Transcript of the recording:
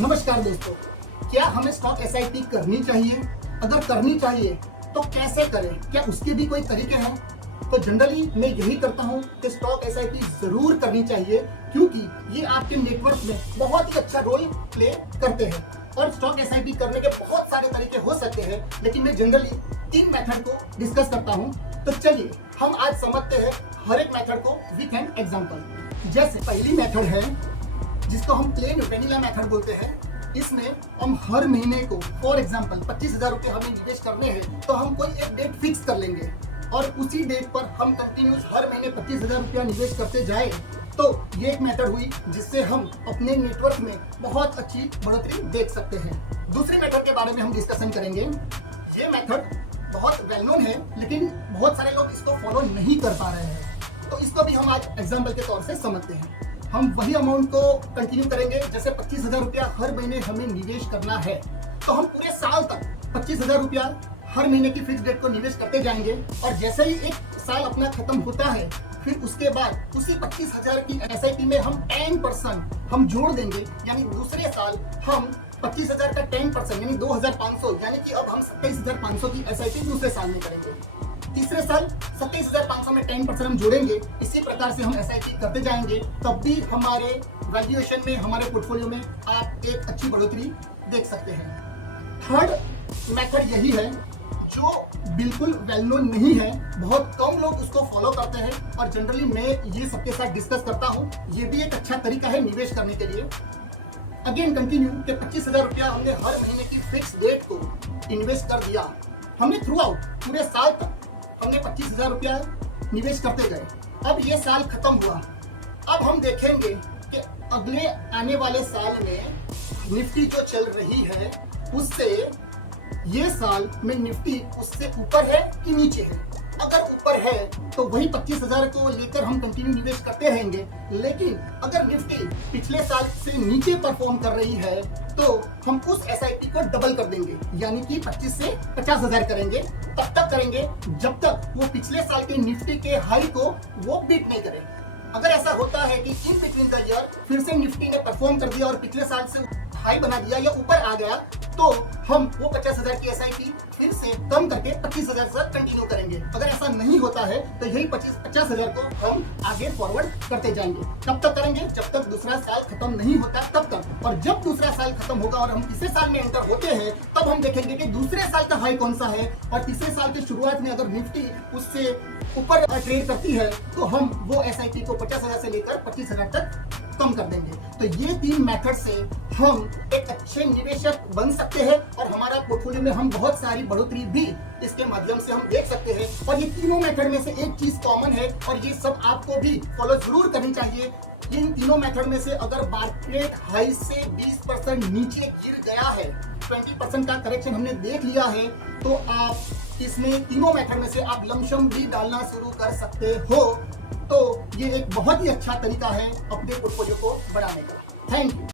नमस्कार दोस्तों, क्या हमें स्टॉक एसआईपी करनी चाहिए? अगर करनी चाहिए तो कैसे करें? क्या उसके भी कोई तरीके हैं? तो जनरली मैं यही करता हूं कि स्टॉक एसआईपी जरूर करनी चाहिए, क्योंकि ये आपके नेटवर्क में बहुत ही अच्छा रोल प्ले करते हैं। और स्टॉक एसआईपी करने के बहुत सारे तरीके हो सकते हैं, लेकिन मैं जनरली 3 मेथड को डिस्कस करता हूं। तो चलिए हम आज समझते हैं हर एक मेथड को विथ एन एग्जांपल। जैसे पहली मेथड है जिसको हम प्लेन वेनिला मेथड बोलते हैं। इसमें हम हर महीने को फॉर एग्जांपल 25,000 रुपये हमें निवेश करने हैं, तो हम कोई एक डेट फिक्स कर लेंगे और उसी डेट पर हम कंटिन्यूस हर महीने 25,000 रुपया निवेश करते जाए। तो ये एक मेथड हुई जिससे हम अपने नेटवर्क में बहुत अच्छी बढ़ोतरी देख सकते हैं। दूसरी मेथड के बारे में हम डिस्कशन करेंगे। ये मेथड बहुत वेल नोन है, लेकिन बहुत सारे लोग इसको फॉलो नहीं कर पा रहे हैं, तो इसको भी हम आज एग्जाम्पल के तौर से समझते हैं। हम वही अमाउंट को कंटिन्यू करेंगे, जैसे 25,000 रुपया हर महीने हमें निवेश करना है, तो हम पूरे साल तक 25,000 रुपया हर महीने की फिक्स डेट को निवेश करते जाएंगे। और जैसे ही एक साल अपना खत्म होता है, फिर उसके बाद उसी 25,000 की एसआईपी में हम 10% हम जोड़ देंगे, यानी दूसरे साल हम 25,000 का 10% यानी 2,500, यानी कि अब हम 27,500 की एसआईपी दूसरे साल में करेंगे। तीसरे साल 27,500 में 10% हम जोड़ेंगे। इसी प्रकार से हम एसआईपी करते जाएंगे, तब भी हमारे वैल्यूएशन में, हमारे पोर्टफोलियो में आप एक अच्छी बढ़ोतरी देख सकते हैं। थर्ड मेथड यही है जो बिल्कुल वेल नोन नहीं है, बहुत कम लोग उसको फॉलो करते हैं, और जनरली मैं ये सबके साथ डिस्कस करता हूँ। ये भी एक अच्छा तरीका है निवेश करने के लिए। अगेन कंटिन्यू कि 25,000 रुपया हमने हर महीने की फिक्स डेट को इन्वेस्ट कर दिया। हमने थ्रू आउट पूरे साल तक हमने 25,000 रुपया निवेश करते गए। अब ये साल खत्म हुआ, अब हम देखेंगे कि अगले आने वाले साल में निफ्टी जो चल रही है उससे ये साल में निफ्टी उससे ऊपर है कि नीचे है। अगर ऊपर है तो वही 25,000 को लेकर हम कंटिन्यू निवेश करते रहेंगे, लेकिन अगर निफ्टी पिछले साल से नीचे परफॉर्म कर रही है तो हम उस एसआईपी को डबल कर देंगे, यानी कि 25 से 50,000 करेंगे। तब तक करेंगे जब तक वो पिछले साल के निफ्टी के हाई को वो बीट नहीं करे। अगर ऐसा होता है कि इन बिटवीन द ईयर फिर से निफ्टी ने परफॉर्म कर दिया और पिछले साल से हाई बना दिया या ऊपर आ गया, तो हम वो 50,000 की एसआईपी फिर से कम करके 25,000 से कंटिन्यू करेंगे। अगर ऐसा नहीं होता है तो यही 50,000 को हम आगे फॉरवर्ड करते जाएंगे। कब तक करेंगे? जब तक दूसरा साल खत्म नहीं होता तब तक। और जब दूसरा साल खत्म होगा और हम तीसरे साल में एंटर होते हैं, तब हम देखेंगे कि दूसरे साल का हाई कौन सा है, और तीसरे साल की शुरुआत में अगर निफ्टी उससे ऊपर ट्रेड करती है तो हम वो एसआईपी को 50,000 से लेकर 25,000 तक कम कर देंगे। तो ये 3 मेथड से हम एक अच्छे निवेशक बन सकते हैं, और हमारा पोर्टफोलियो में हम बहुत सारी बढ़ोतरी भी इसके माध्यम से हम देख सकते हैं। और ये तीनों मेथड में से एक चीज कॉमन है, और ये सब आपको भी फॉलो जरूर करनी चाहिए। इन तीनों मेथड में से अगर मार्केट हाई से 20% नीचे गिर गया है, 20% का करेक्शन हमने देख लिया है, तो आप इसमें तीनों मेथड में से आप लमसम भी डालना शुरू कर सकते हो। तो ये एक बहुत ही अच्छा तरीका है अपने पोर्टफोलियो को बढ़ाने का। Thank you.